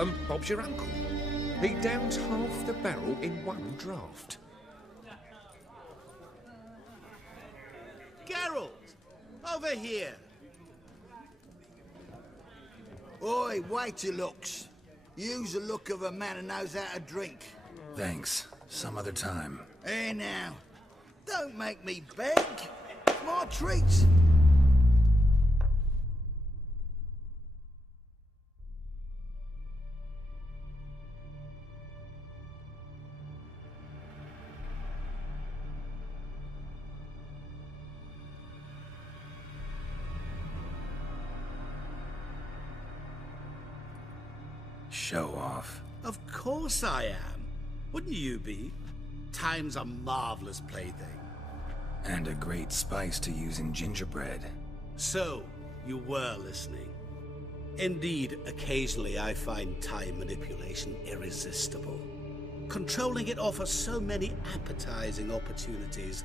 and Bob's your uncle. He downs half the barrel in one draught. Geralt! Over here! Oi, wait your looks. Use the look of a man who knows how to drink. Thanks. Some other time. Here now. Don't make me beg. It's my treat. Show off. Of course I am. Wouldn't you be? Time's a marvelous plaything. And a great spice to use in gingerbread. So, you were listening. Indeed, occasionally I find time manipulation irresistible. Controlling it offers so many appetizing opportunities.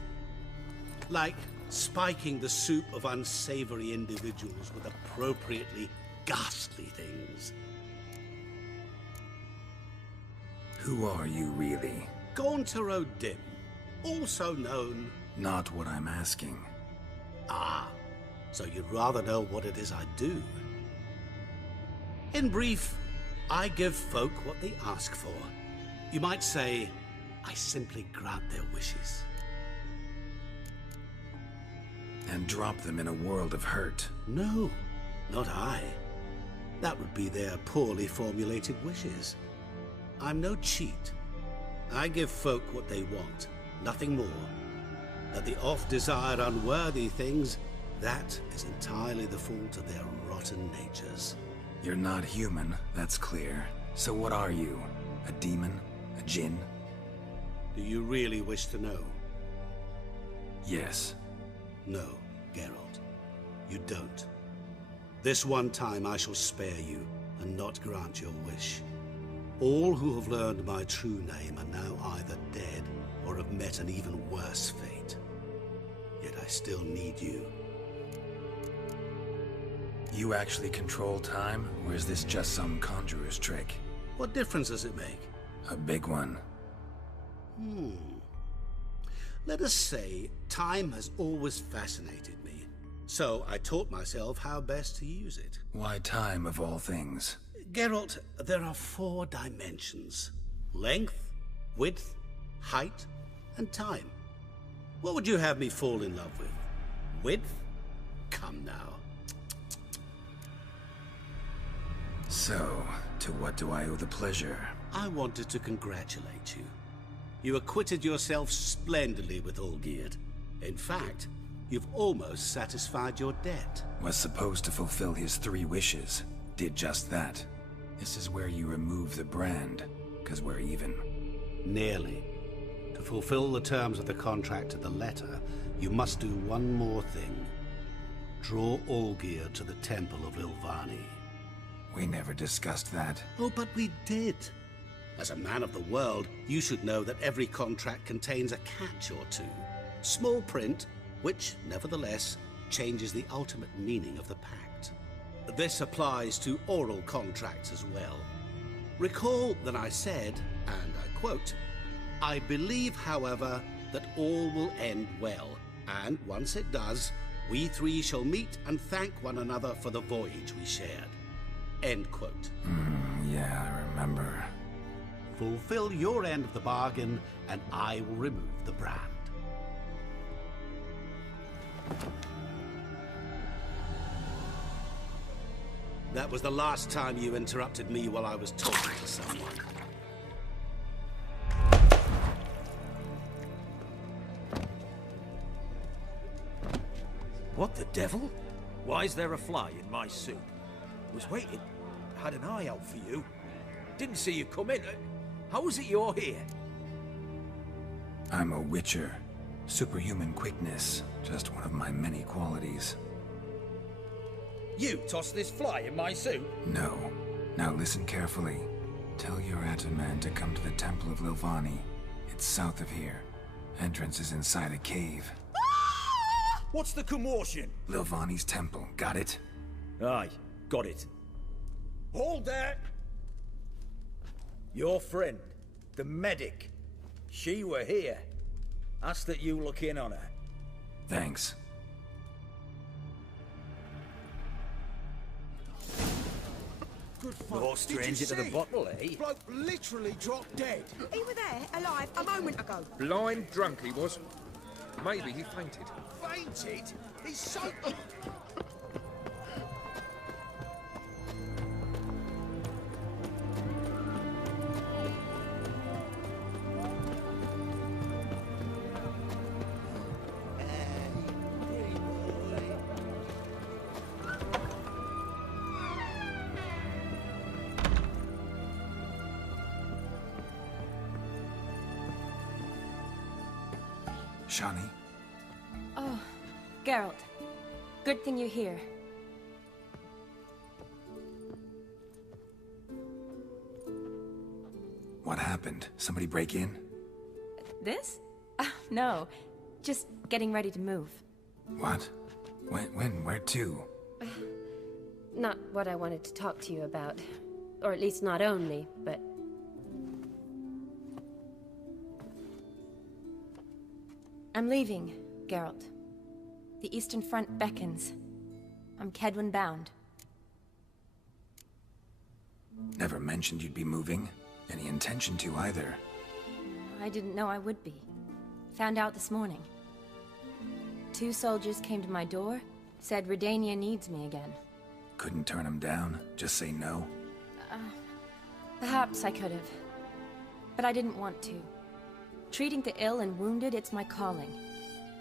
Like spiking the soup of unsavory individuals with appropriately ghastly things. Who are you, really? Gauntero Dim, also known... Not what I'm asking. Ah, so you'd rather know what it is I do. In brief, I give folk what they ask for. You might say, I simply grant their wishes. And drop them in a world of hurt. No, not I. That would be their poorly formulated wishes. I'm no cheat. I give folk what they want, nothing more. That the oft-desired unworthy things, that is entirely the fault of their rotten natures. You're not human, that's clear. So what are you? A demon? A djinn? Do you really wish to know? Yes. No, Geralt. You don't. This one time I shall spare you, and not grant your wish. All who have learned my true name are now either dead or have met an even worse fate. Yet I still need you. You actually control time, or is this just some conjurer's trick? What difference does it make? A big one. Let us say, time has always fascinated me. So I taught myself how best to use it. Why time, of all things? Geralt, there are 4 dimensions. Length, width, height, and time. What would you have me fall in love with? Width? Come now. So, to what do I owe the pleasure? I wanted to congratulate you. You acquitted yourself splendidly with Olgierd. In fact, you've almost satisfied your debt. Was supposed to fulfill his 3 wishes. Did just that. This is where you remove the brand, because we're even. Nearly. To fulfill the terms of the contract to the letter, you must do one more thing. Draw Olgierd to the Temple of Lilvani. We never discussed that. Oh, but we did. As a man of the world, you should know that every contract contains a catch or two. Small print, which, nevertheless, changes the ultimate meaning of the pact. This applies to oral contracts as well. Recall that I said, and I quote, "I believe, however, that all will end well, and once it does, we 3 shall meet and thank one another for the voyage we shared." End quote. Yeah, I remember. Fulfill your end of the bargain, and I will remove the brand. That was the last time you interrupted me while I was talking to someone. What the devil? Why is there a fly in my soup? Was waiting. Had an eye out for you. Didn't see you come in. How is it you're here? I'm a witcher. Superhuman quickness. Just one of my many qualities. You tossed this fly in my soup? No. Now listen carefully. Tell your Ataman to come to the Temple of Lilvani. It's south of here. Entrance is inside a cave. What's the commotion? Your friend, the medic, she were here. Ask that you look in on her. Thanks. Good fun. No stranger to the bottle, eh? Bloke literally dropped dead. He were there, alive, a moment ago. Blind drunk he was. Maybe he fainted. Fainted? He's so... Shani? Oh, Geralt. Good thing you're here. What happened? Somebody break in? This? No. Just getting ready to move. What? When? Where to? Not what I wanted to talk to you about. Or at least not only, but... I'm leaving, Geralt. The Eastern Front beckons. I'm Kedwin bound. Never mentioned you'd be moving. Any intention to either. I didn't know I would be. Found out this morning. 2 soldiers came to my door, said Redania needs me again. Couldn't turn him down? Just say no? Perhaps I could have. But I didn't want to. Treating the ill and wounded, it's my calling.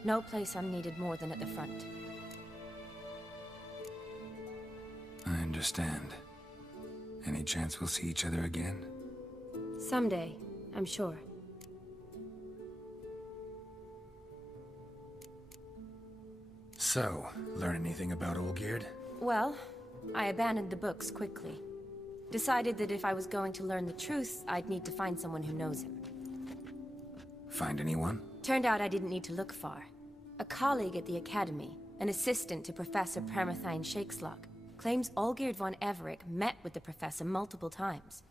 No place I'm needed more than at the front. I understand. Any chance we'll see each other again? Someday, I'm sure. So, learn anything about Olgierd? Well, I abandoned the books quickly. Decided that if I was going to learn the truth, I'd need to find someone who knows him. Find anyone? Turned out I didn't need to look far. A colleague at the Academy, an assistant to Professor Permathine Shakeslock, claims Olgierd von Everec met with the professor multiple times.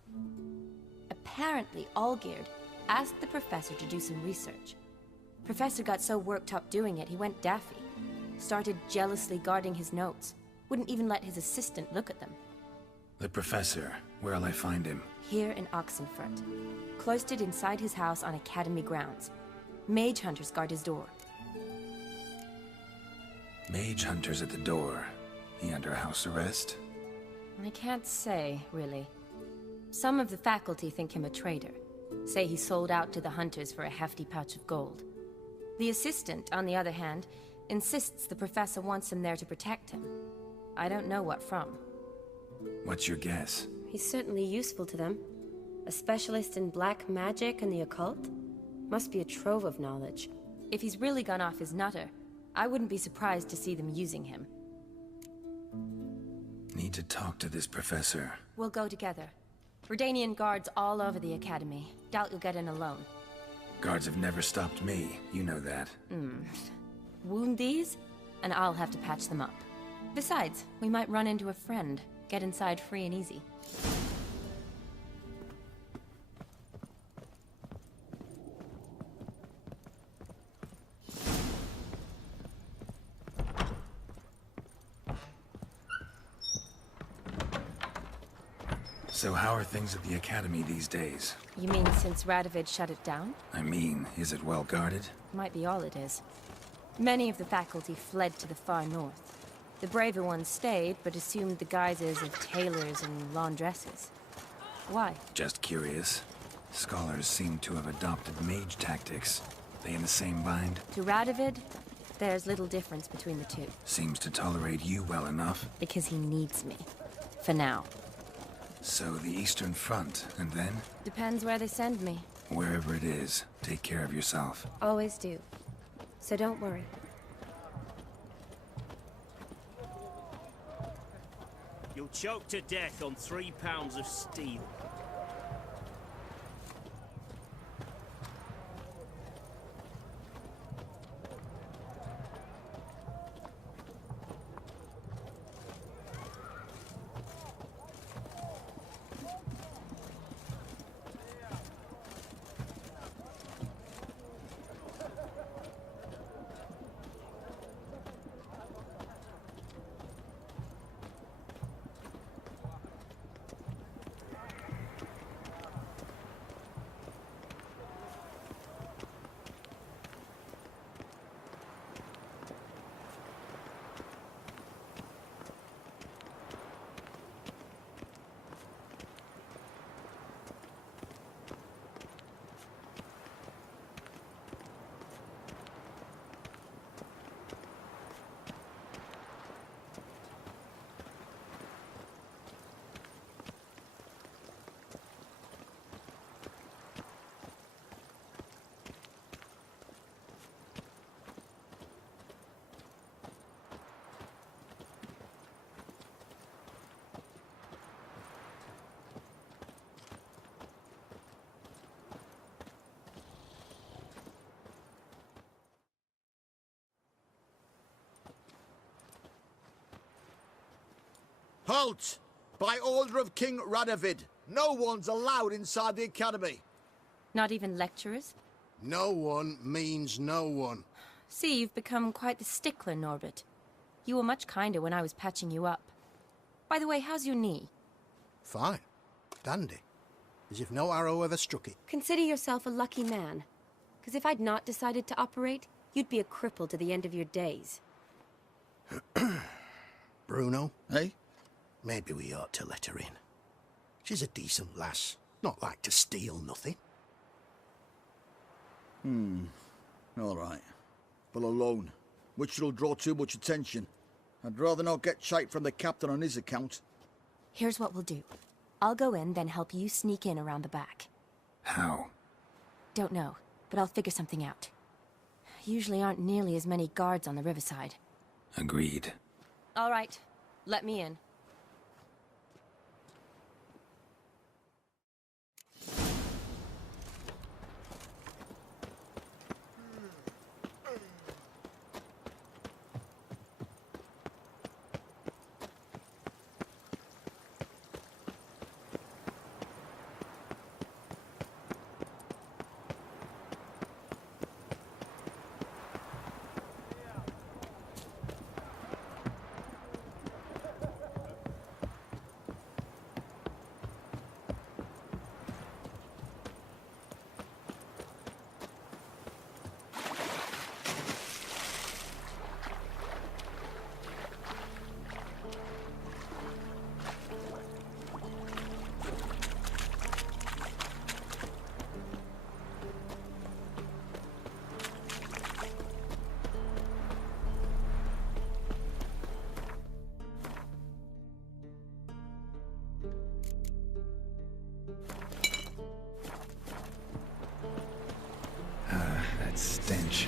Apparently, Olgierd asked the professor to do some research. Professor got so worked up doing it, he went daffy. Started jealously guarding his notes. Wouldn't even let his assistant look at them. The professor. Where'll I find him? Here in Oxenfurt. Cloistered inside his house on Academy grounds. Mage hunters guard his door. Mage hunters at the door. He under house arrest? I can't say, really. Some of the faculty think him a traitor. Say he sold out to the hunters for a hefty pouch of gold. The assistant, on the other hand, insists the professor wants him there to protect him. I don't know what from. What's your guess? He's certainly useful to them. A specialist in black magic and the occult? Must be a trove of knowledge. If he's really gone off his nutter, I wouldn't be surprised to see them using him. Need to talk to this professor. We'll go together. Redanian guards all over the Academy. Doubt you'll get in alone. Guards have never stopped me, you know that. Wound these, and I'll have to patch them up. Besides, we might run into a friend. Get inside free and easy. So how are things at the Academy these days? You mean since Radovid shut it down? I mean, is it well guarded? Might be all it is. Many of the faculty fled to the far north. The braver ones stayed, but assumed the guises of tailors and laundresses. Why? Just curious. Scholars seem to have adopted mage tactics. They in the same bind? To Radovid, there's little difference between the two. Seems to tolerate you well enough. Because he needs me. For now. So the Eastern Front, and then? Depends where they send me. Wherever it is, take care of yourself. Always do. So don't worry. You'll choke to death on 3 pounds of steel. Halt! By order of King Radovid, no one's allowed inside the academy. Not even lecturers? No one means no one. See, you've become quite the stickler, Norbert. You were much kinder when I was patching you up. By the way, how's your knee? Fine. Dandy. As if no arrow ever struck it. Consider yourself a lucky man. Because if I'd not decided to operate, you'd be a cripple to the end of your days. Bruno? Eh? Maybe we ought to let her in. She's a decent lass. Not like to steal nothing. All right. But alone, which will draw too much attention. I'd rather not get shite from the captain on his account. Here's what we'll do. I'll go in, then help you sneak in around the back. How? Don't know, but I'll figure something out. Usually aren't nearly as many guards on the riverside. Agreed. All right, let me in. That stench.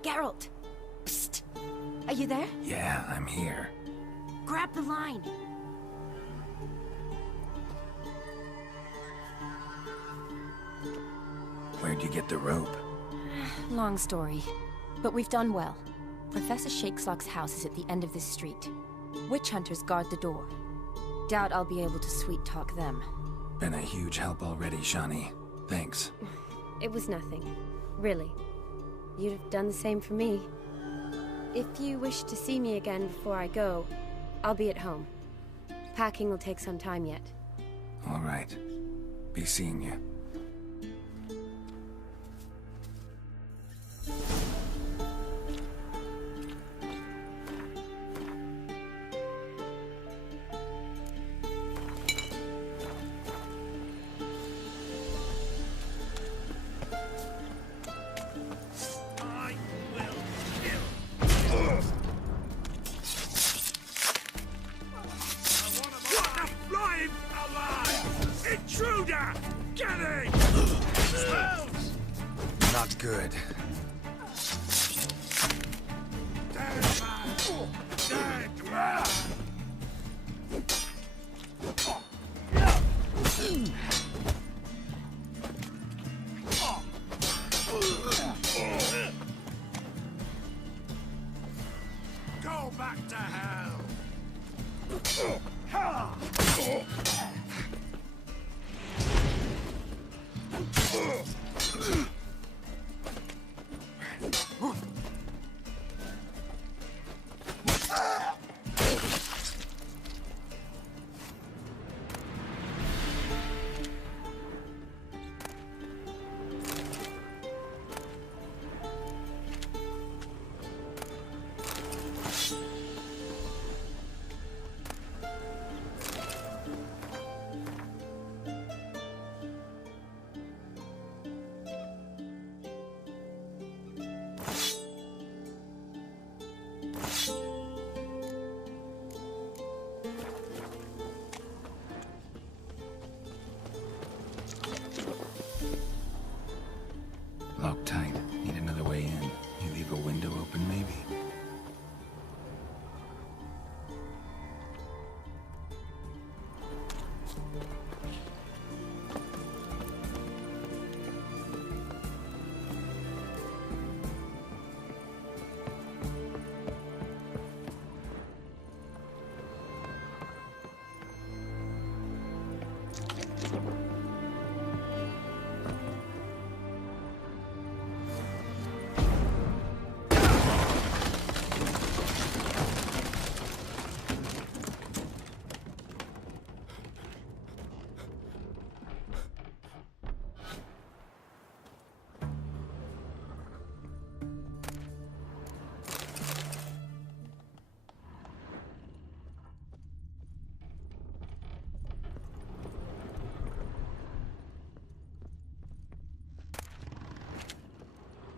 Geralt! Psst! Are you there? Yeah, I'm here. Grab the line! Where'd you get the rope? Long story. But we've done well. Professor Shakeslock's house is at the end of this street. Witch hunters guard the door. Doubt I'll be able to sweet-talk them. Been a huge help already, Shani. Thanks. It was nothing. Really. You'd have done the same for me. If you wish to see me again before I go, I'll be at home. Packing will take some time yet. All right. Be seeing you. Not good. Go back to hell!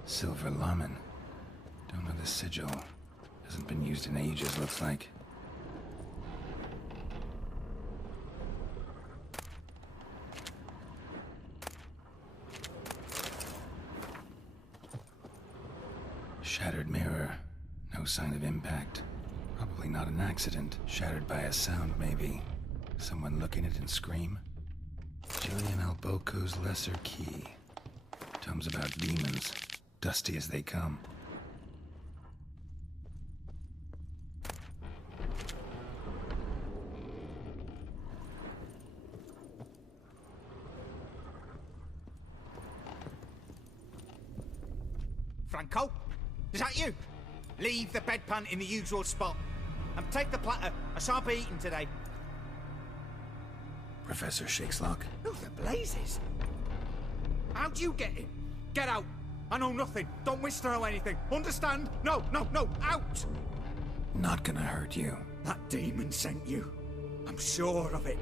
Silver Lamen. Don't know the sigil. Hasn't been used in ages, looks like. Shattered mirror. No sign of impact. Probably not an accident. Shattered by a sound, maybe. Someone looking at it and scream. Julian Alboco's Lesser Key. Tomes about demons. Dusty as they come. Franco? Is that you? Leave the bedpan in the usual spot. And take the platter. I shan't be eating today. Professor Shakeslock? Who the blazes? How'd you get in? Get out! I know nothing. Don't wish to know anything. Understand? No, no, no! Out! Not gonna hurt you. That demon sent you. I'm sure of it.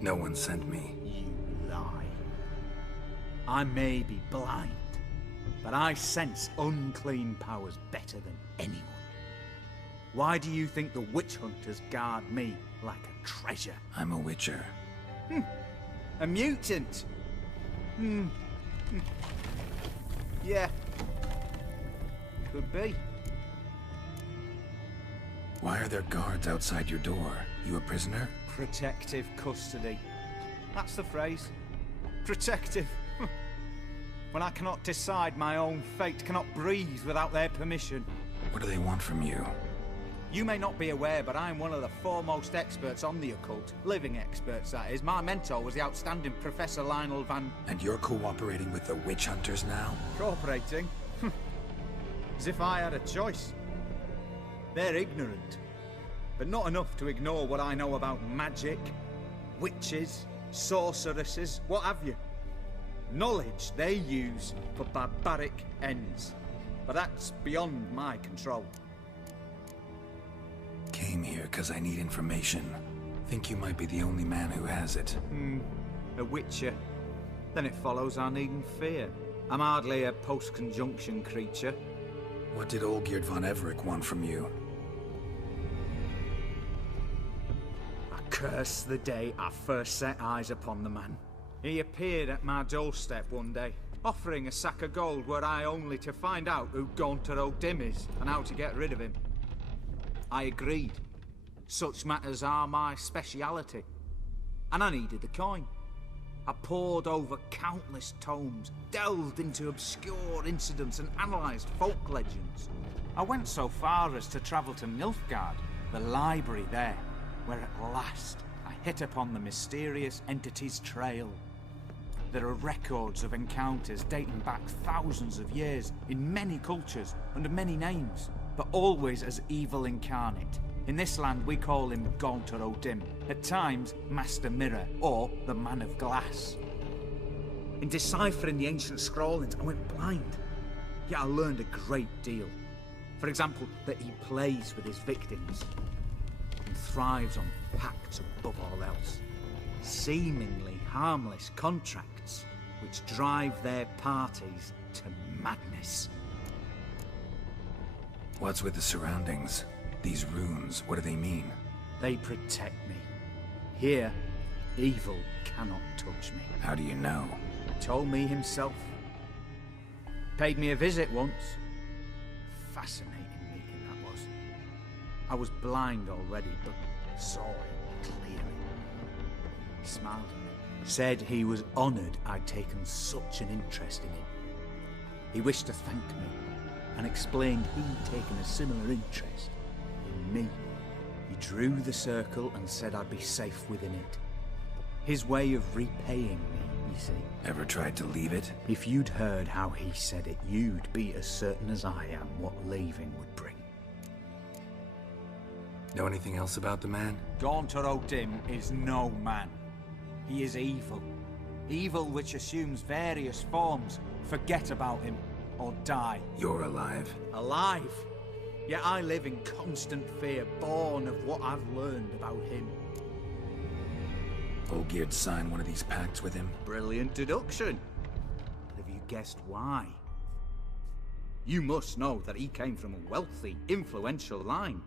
No one sent me. You lie. I may be blind, but I sense unclean powers better than anyone. Why do you think the witch hunters guard me like a treasure? I'm a witcher. A mutant? Yeah. Could be. Why are there guards outside your door? You a prisoner? Protective custody. That's the phrase. Protective. When I cannot decide my own fate, cannot breathe without their permission. What do they want from you? You may not be aware, but I'm one of the foremost experts on the occult. Living experts, that is. My mentor was the outstanding Professor Lionel Van... And you're cooperating with the witch hunters now? Cooperating? As if I had a choice. They're ignorant, but not enough to ignore what I know about magic, witches, sorceresses, what have you. Knowledge they use for barbaric ends. But that's beyond my control. Came here because I need information. Think you might be the only man who has it. A witcher. Then it follows I needn't fear. I'm hardly a post-conjunction creature. What did Olgierd von Everec want from you? I curse the day I first set eyes upon the man. He appeared at my doorstep one day, offering a sack of gold were I only to find out who Gaunter O'Dim is and how to get rid of him. I agreed. Such matters are my speciality. And I needed the coin. I pored over countless tomes, delved into obscure incidents and analysed folk legends. I went so far as to travel to Nilfgaard, the library there, where at last I hit upon the mysterious entity's trail. There are records of encounters dating back thousands of years in many cultures under many names, but always as evil incarnate. In this land we call him Gaunter O'Dim, at times Master Mirror or the Man of Glass. In deciphering the ancient scrawlings I went blind, yet I learned a great deal. For example, that he plays with his victims and thrives on pacts above all else. Seemingly harmless contracts which drive their parties to madness. What's with the surroundings? These runes, what do they mean? They protect me. Here, evil cannot touch me. How do you know? Told me himself. Paid me a visit once. Fascinating meeting that was. I was blind already, but saw him clearly. He smiled at me. Said he was honoured I'd taken such an interest in him. He wished to thank me and explained he'd taken a similar interest in me. He drew the circle and said I'd be safe within it. His way of repaying me, you see. Ever tried to leave it? If you'd heard how he said it, you'd be as certain as I am what leaving would bring. Know anything else about the man? Gaunter O'Dim is no man. He is evil. Evil which assumes various forms. Forget about him, or die. You're alive. Alive? Yet I live in constant fear, born of what I've learned about him. Olgierd signed one of these pacts with him? Brilliant deduction. But have you guessed why? You must know that he came from a wealthy, influential line.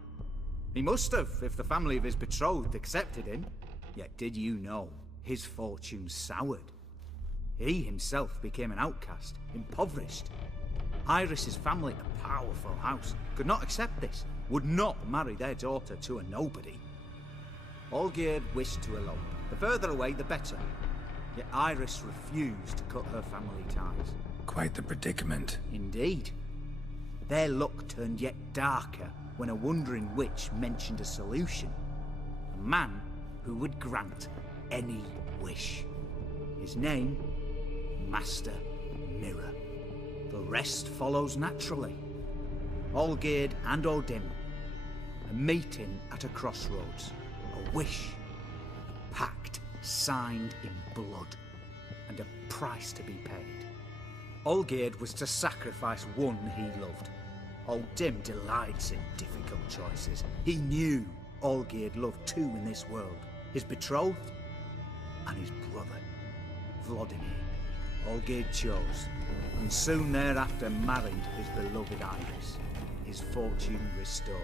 He must have, if the family of his betrothed accepted him. Yet did you know his fortune soured? He himself became an outcast, impoverished. Iris's family, a powerful house, could not accept this, would not marry their daughter to a nobody. Olgierd wished to elope. The further away, the better. Yet Iris refused to cut her family ties. Quite the predicament. Indeed. Their luck turned yet darker when a wandering witch mentioned a solution. A man who would grant any wish. His name, Master Mirror. The rest follows naturally. Olgierd and O'Dim, a meeting at a crossroads, a wish, a pact signed in blood, and a price to be paid. Olgierd was to sacrifice one he loved. O'Dim delights in difficult choices. He knew Olgierd loved two in this world, his betrothed and his brother, Vladimir. Olgierd chose, and soon thereafter married his beloved Iris, his fortune restored.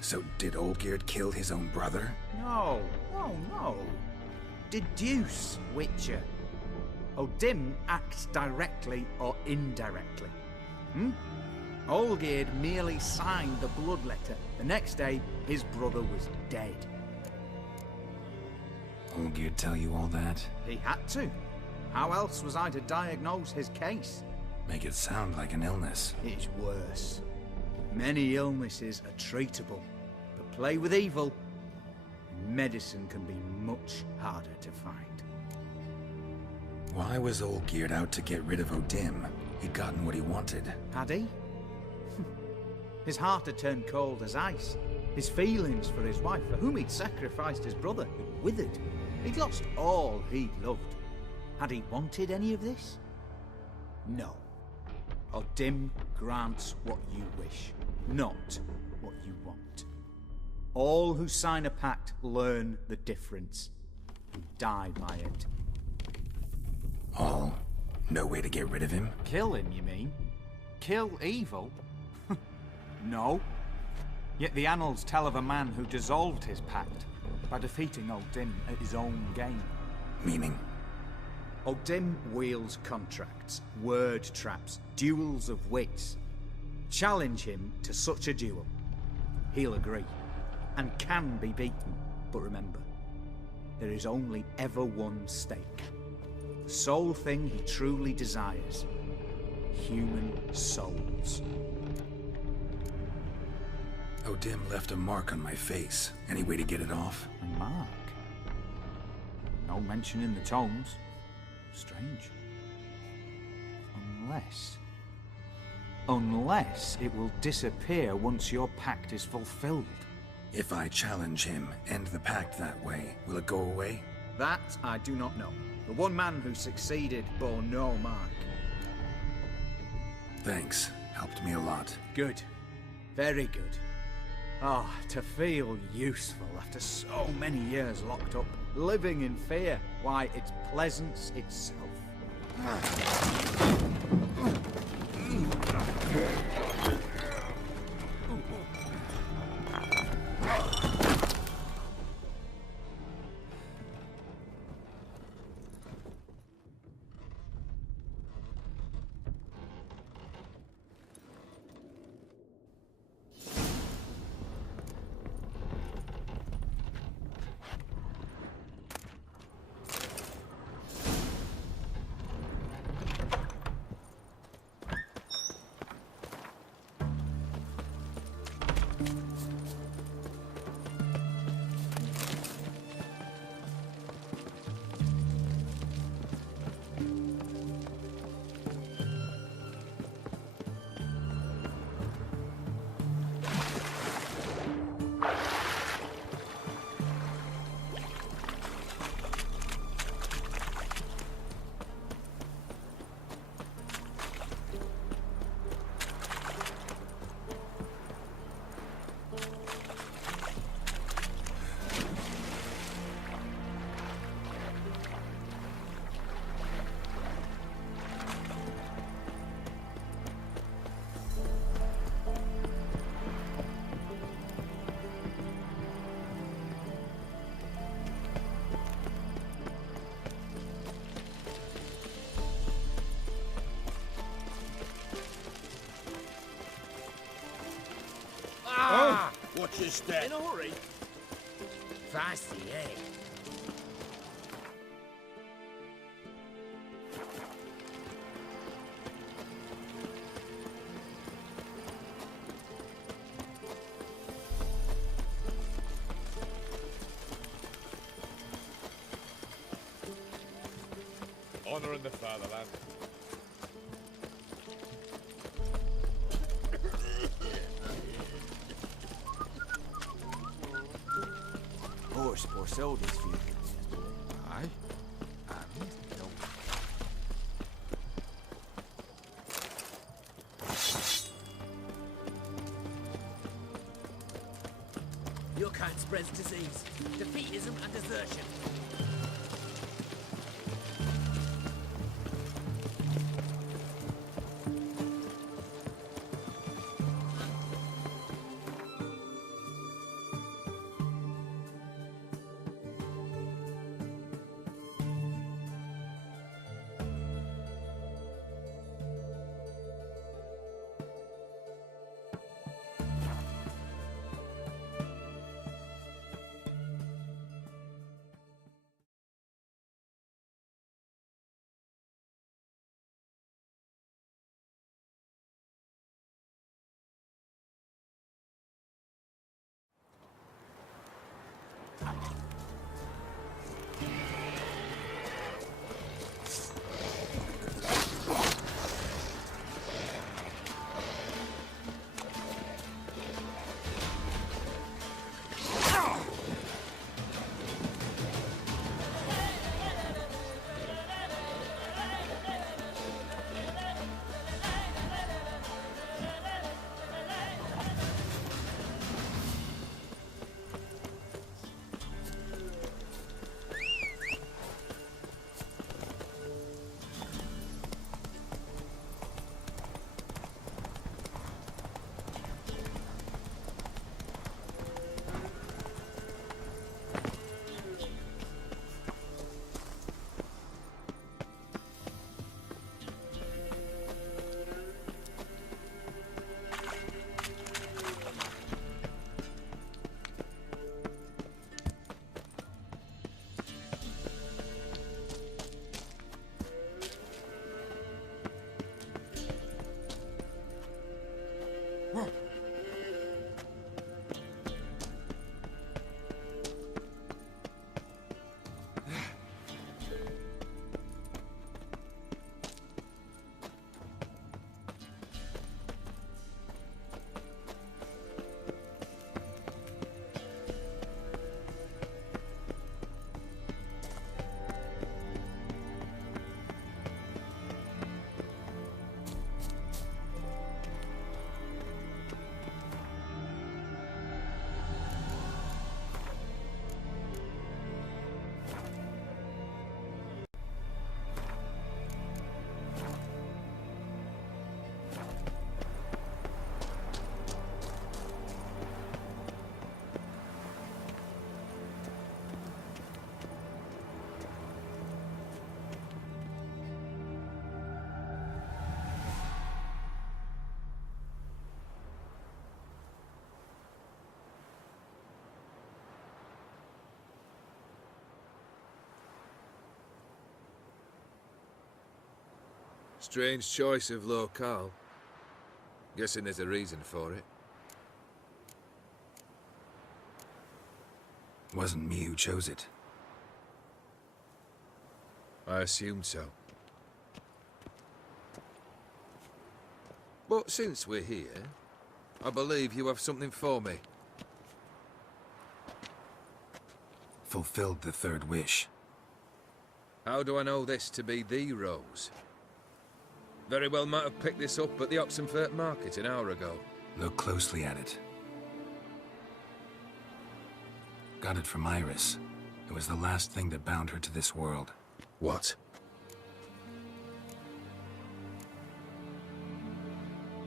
So did Olgierd kill his own brother? No. Deduce, Witcher. O'Dim acts directly or indirectly. Olgierd merely signed the blood letter. The next day, his brother was dead. Olgierd tell you all that? He had to. How else was I to diagnose his case? Make it sound like an illness. It's worse. Many illnesses are treatable, but play with evil, medicine can be much harder to find. Why was Olgierd out to get rid of O'Dim? He'd gotten what he wanted. Had he? His heart had turned cold as ice. His feelings for his wife, for whom he'd sacrificed his brother, had withered. He'd lost all he'd loved. Had he wanted any of this? No. O'Dim grants what you wish, not what you want. All who sign a pact learn the difference and die by it. All? No way to get rid of him? Kill him, you mean? Kill evil? No. Yet the annals tell of a man who dissolved his pact by defeating O'Dim at his own game. Meaning? O'Dim wields contracts, word traps, duels of wits. Challenge him to such a duel. He'll agree, and can be beaten. But remember, there is only ever one stake. The sole thing he truly desires. Human souls. O'Dim left a mark on my face. Any way to get it off? A mark? No mention in the tomes. Strange. Unless it will disappear once your pact is fulfilled. If I challenge him, end the pact that way, will it go away? That I do not know. The one man who succeeded bore no mark. Thanks. Helped me a lot. Good. Very good. Ah, to feel useful after so many years locked up, living in fear. Why, it's pleasance itself. Watch your step. In a hurry. Feisty, eh? Honouring the fatherland. Horse poor sold his few bits. Aye. And no. Your kind spreads disease, defeatism and desertion. Strange choice of locale. Guessing there's a reason for it. Wasn't me who chose it. I assumed so. But since we're here, I believe you have something for me. Fulfilled the third wish. How do I know this to be the rose? Very well might have picked this up at the Oxenfurt market an hour ago. Look closely at it. Got it from Iris. It was the last thing that bound her to this world. What?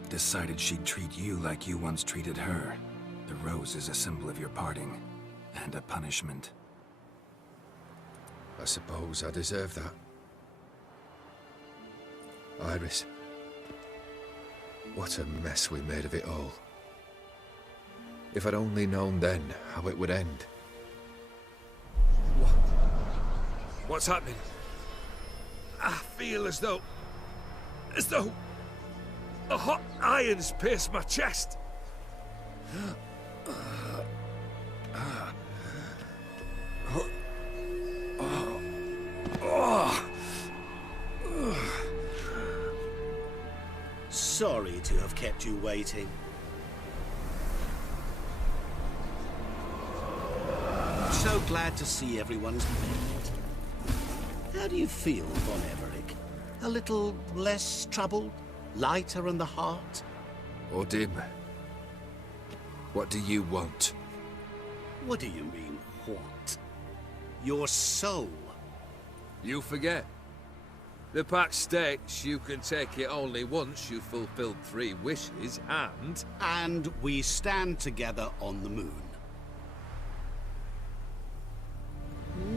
Decided she'd treat you like you once treated her. The rose is a symbol of your parting, and a punishment. I suppose I deserve that. Iris. What a mess we made of it all. If I'd only known then how it would end. What's happening? I feel as though the hot irons pierce my chest. Sorry to have kept you waiting. So glad to see everyone's made. How do you feel, Von Everett? A little less troubled? Lighter in the heart? Or dim? What do you want? What do you mean, what? Your soul. You forget. The pact states you can take it only once you've fulfilled 3 wishes, and... And we stand together on the moon.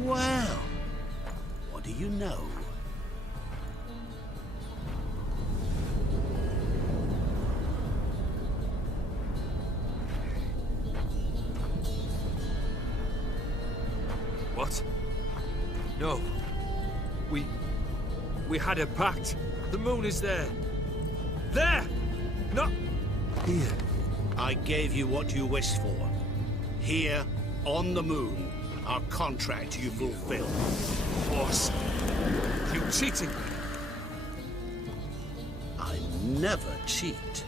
Well, what do you know? What? No. We had a pact. The moon is there. There! Not here. I gave you what you wished for. Here, on the moon, our contract you fulfilled. Boss, you cheating me. I never cheat.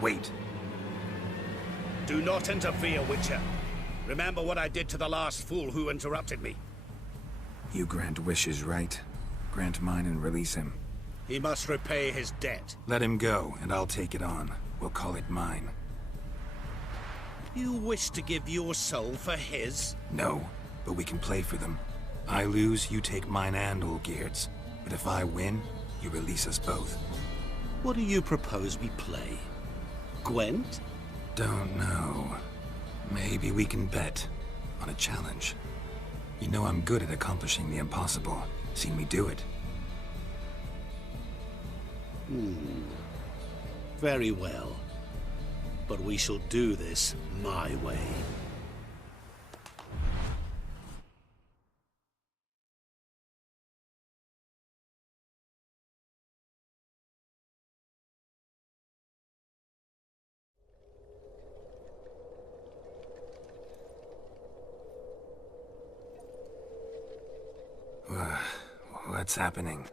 Wait. Do not interfere, Witcher. Remember what I did to the last fool who interrupted me. You grant wishes, right? Grant mine and release him. He must repay his debt. Let him go, and I'll take it on. We'll call it mine. You wish to give your soul for his? No, but we can play for them. I lose, you take mine and Olgierd's. But if I win, you release us both. What do you propose we play? Gwent? Don't know. Maybe we can bet on a challenge. You know I'm good at accomplishing the impossible. Seen me do it. Very well. But we shall do this my way. What's happening?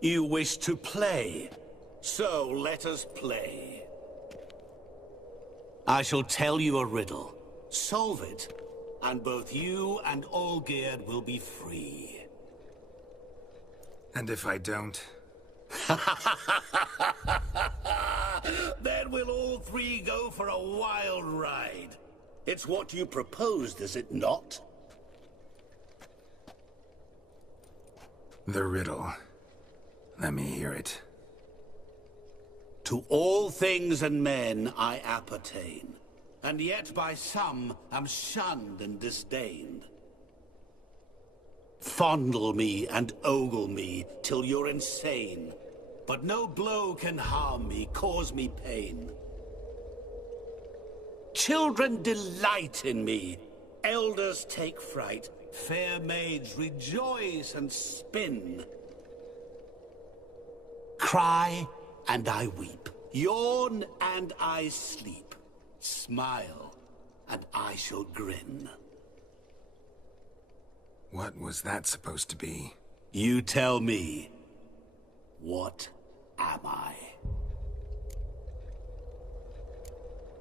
You wish to play, so let us play. I shall tell you a riddle. Solve it, and both you and Olgierd will be free. And if I don't? Then we'll all 3 go for a wild ride. It's what you proposed, is it not? The riddle. Let me hear it. To all things and men I appertain, and yet by some am shunned and disdained. Fondle me and ogle me till you're insane, but no blow can harm me, cause me pain. Children delight in me, elders take fright, fair maids rejoice and spin. Cry and I weep, yawn and I sleep, smile and I shall grin. What was that supposed to be? You tell me, what am I?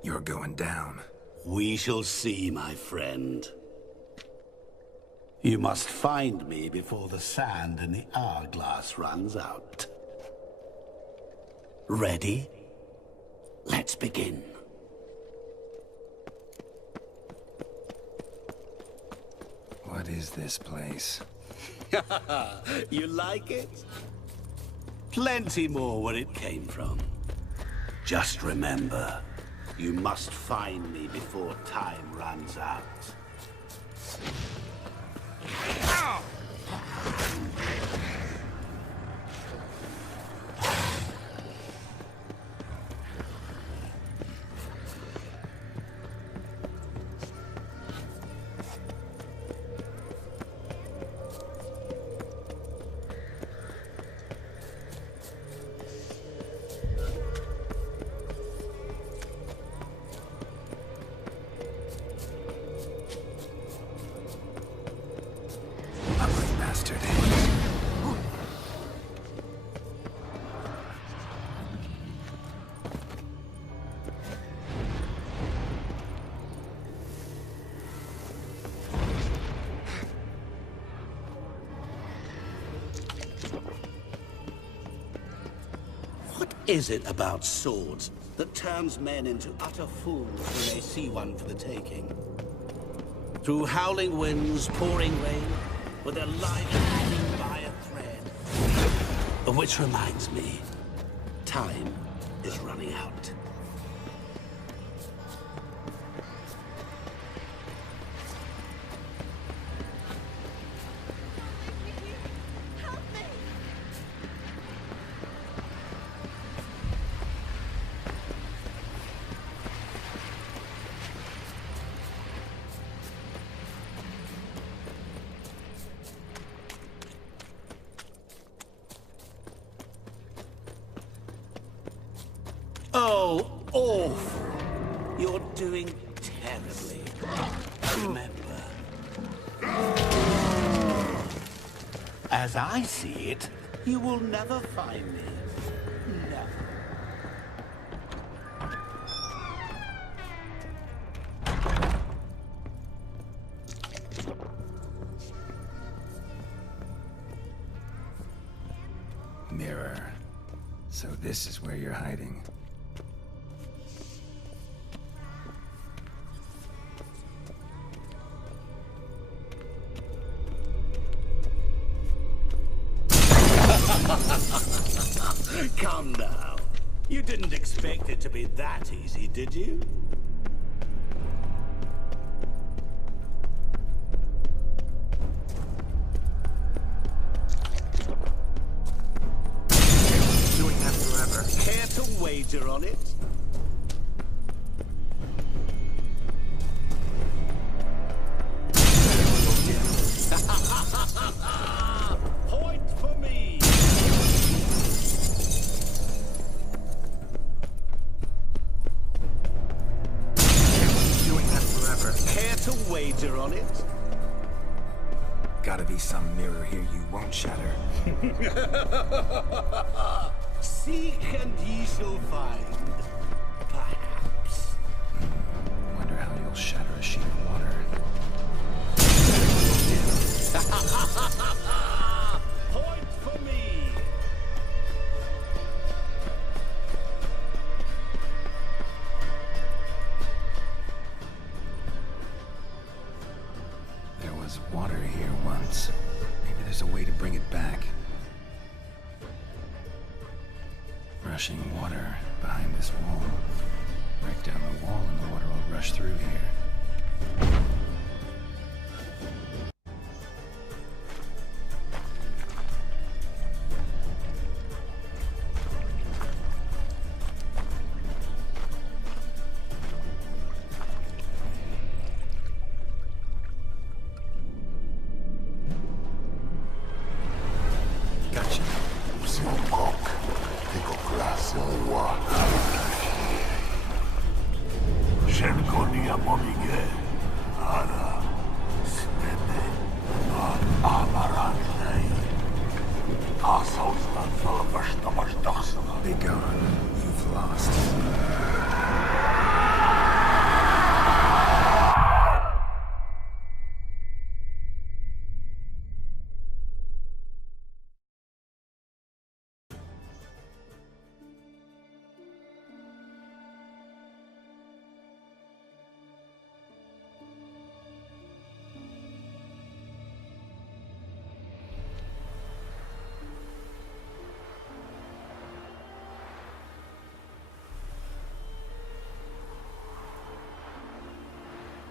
You're going down. We shall see, my friend. You must find me before the sand in the hourglass runs out. Ready? Let's begin. What is this place? You like it? Plenty more where it came from. Just remember, you must find me before time runs out. What is it about swords that turns men into utter fools when they see one for the taking? Through howling winds, pouring rain, with their lives hanging by a thread. Which reminds me, time is running out. Oh, awful. You're doing terribly. Remember. As I see it, you will never find me. Never. Mirror. So this is where you're hiding. Come now. You didn't expect it to be that easy, did you? Doing that forever. Care to wager on it? Point for me! Doing that forever. Care to wager on it? Gotta be some mirror here you won't shatter. Seek and ye shall find. Perhaps. Wonder how you'll shatter a sheet of water. Point for me! There was water here once. Maybe there's a way to bring it back. Rushing water behind this wall. Break down the wall and the water will rush through here. Gotcha. Be gone. You've lost.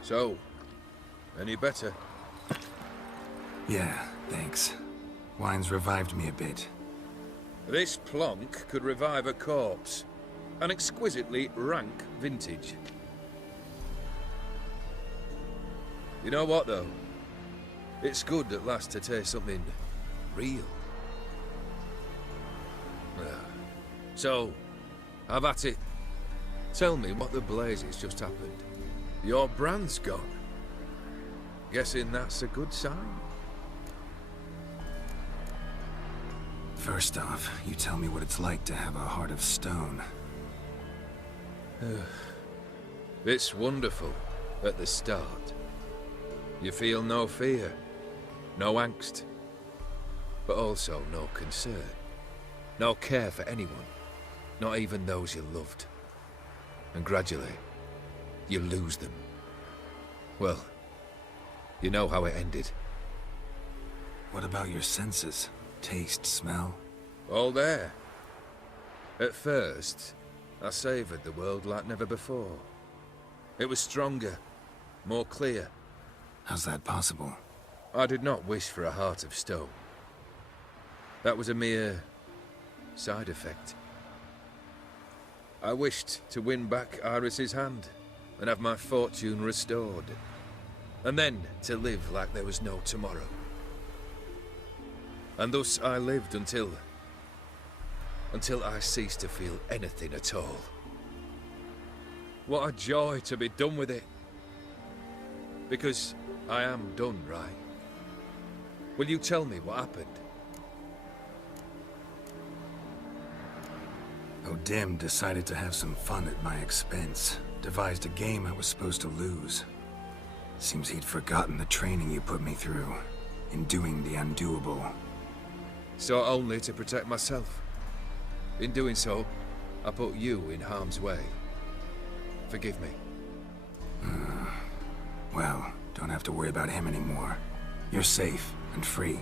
So, any better? Yeah, thanks. Wine's revived me a bit. This plonk could revive a corpse. An exquisitely rank vintage. You know what, though? It's good at last to taste something real. So, have at it. Tell me what the blazes just happened. Your brand's gone. Guessing that's a good sign? First off, you tell me what it's like to have a heart of stone. It's wonderful at the start. You feel no fear, no angst, but also no concern, no care for anyone. Not even those you loved. And gradually, you lose them. Well, you know how it ended. What about your senses? Taste, smell? All there. At first, I savoured the world like never before. It was stronger, more clear. How's that possible? I did not wish for a heart of stone. That was a mere side effect. I wished to win back Iris's hand and have my fortune restored. And then to live like there was no tomorrow. And thus I lived until I ceased to feel anything at all. What a joy to be done with it. Because I am done, right? Will you tell me what happened? O'Dim decided to have some fun at my expense. Devised a game I was supposed to lose. Seems he'd forgotten the training you put me through, in doing the undoable. So only to protect myself. In doing so, I put you in harm's way. Forgive me. Well, don't have to worry about him anymore. You're safe and free.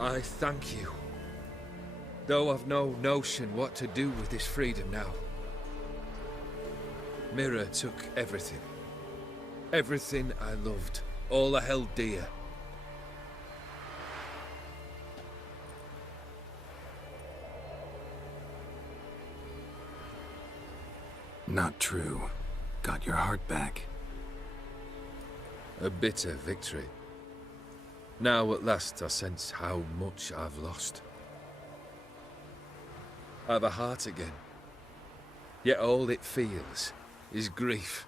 I thank you. Though I've no notion what to do with this freedom now. Mira took everything. Everything I loved. All I held dear. Not true. Got your heart back. A bitter victory. Now at last I sense how much I've lost. I've a heart again. Yet all it feels is grief,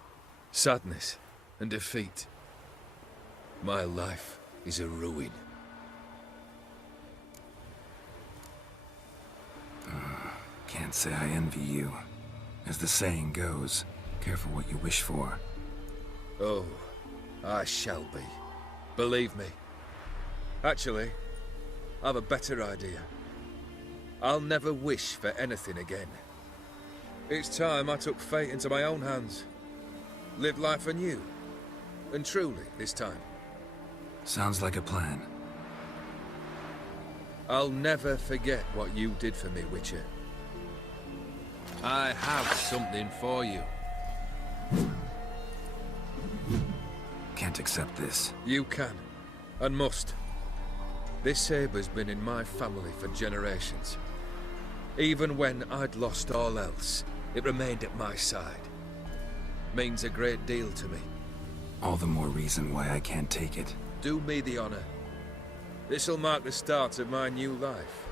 sadness, and defeat. My life is a ruin. Can't say I envy you. As the saying goes, careful what you wish for. Oh, I shall be. Believe me. Actually, I've a better idea. I'll never wish for anything again. It's time I took fate into my own hands. Lived life anew. And truly, this time. Sounds like a plan. I'll never forget what you did for me, Witcher. I have something for you. Can't accept this. You can, and must. This sabre's been in my family for generations. Even when I'd lost all else, it remained at my side. Means a great deal to me. All the more reason why I can't take it. Do me the honor. This'll mark the start of my new life.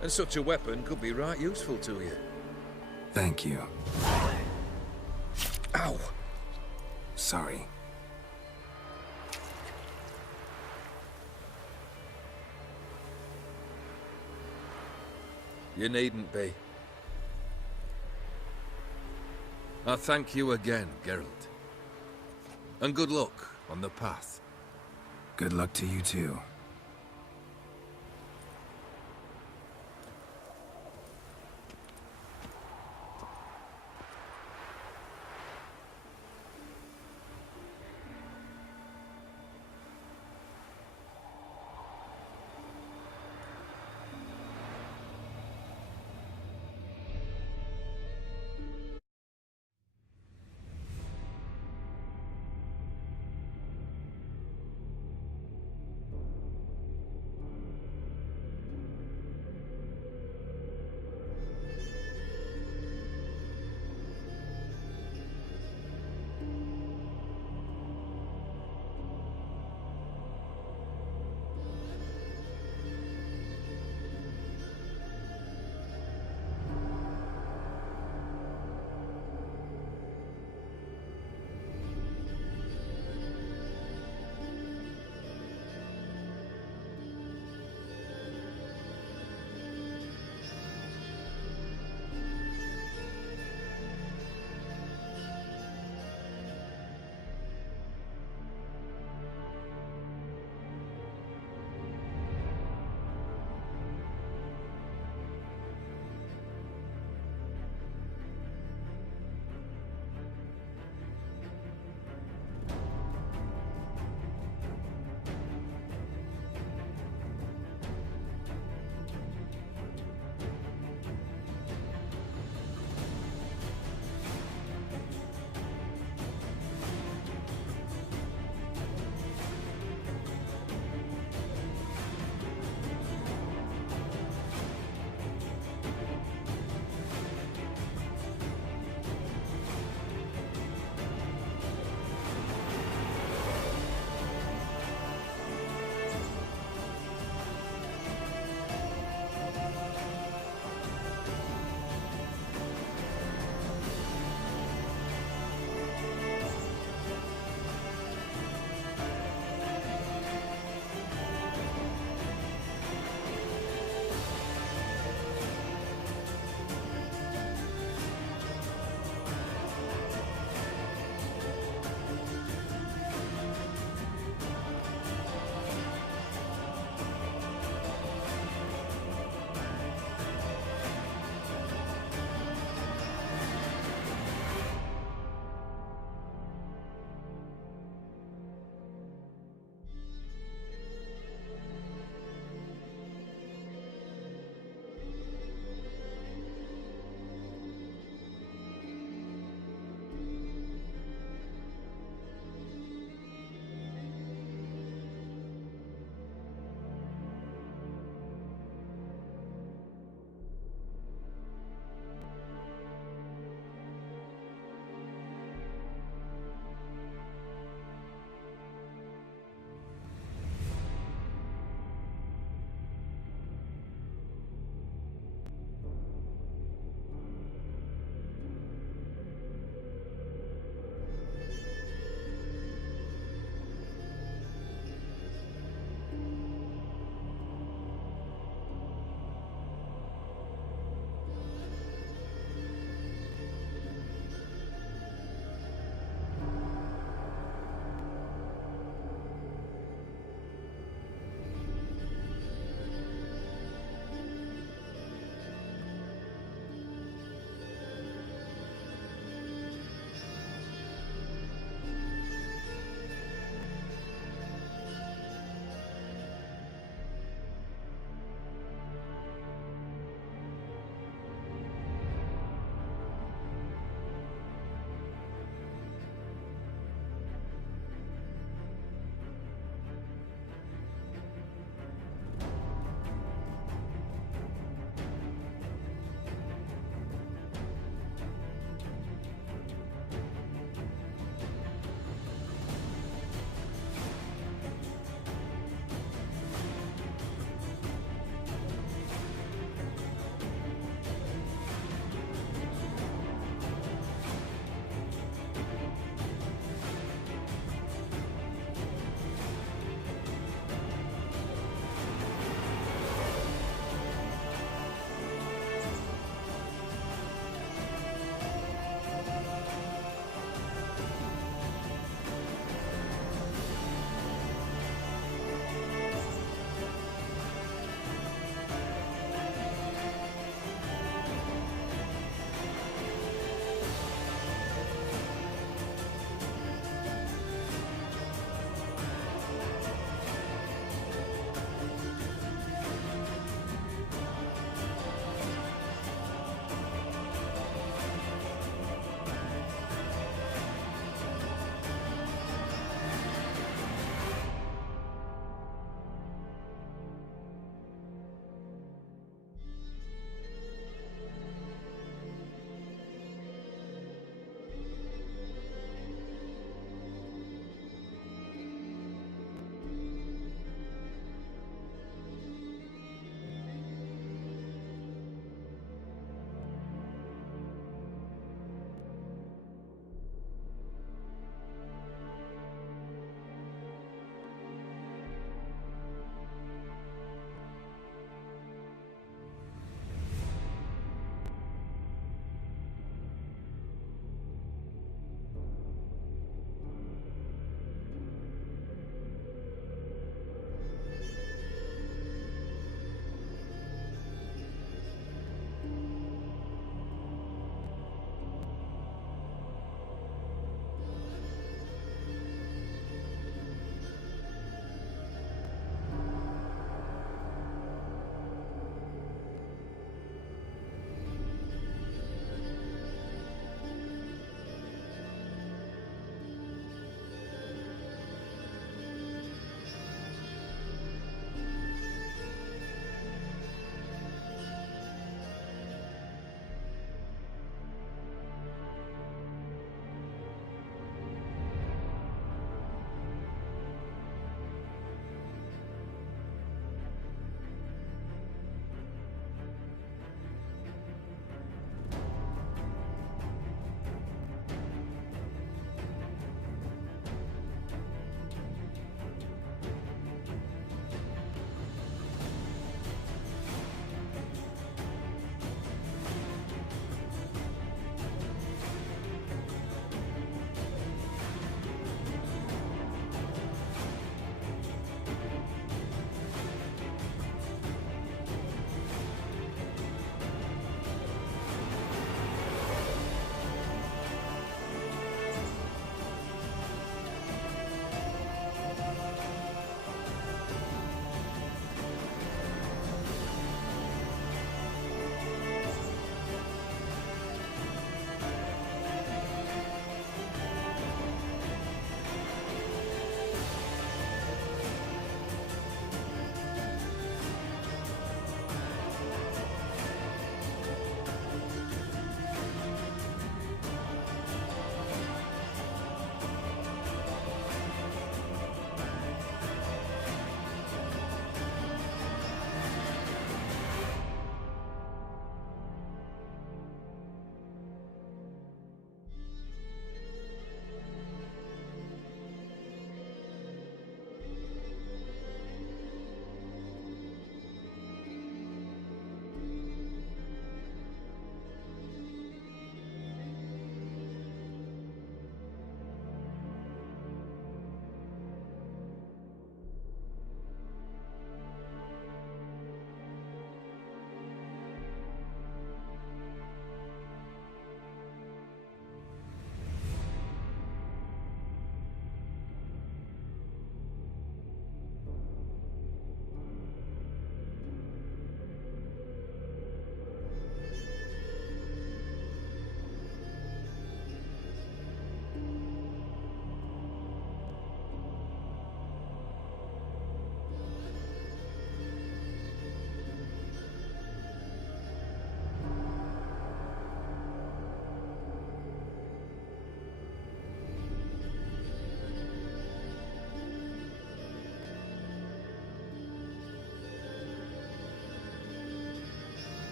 And such a weapon could be right useful to you. Thank you. Ow! Sorry. You needn't be. I thank you again, Geralt. And good luck on the path. Good luck to you too.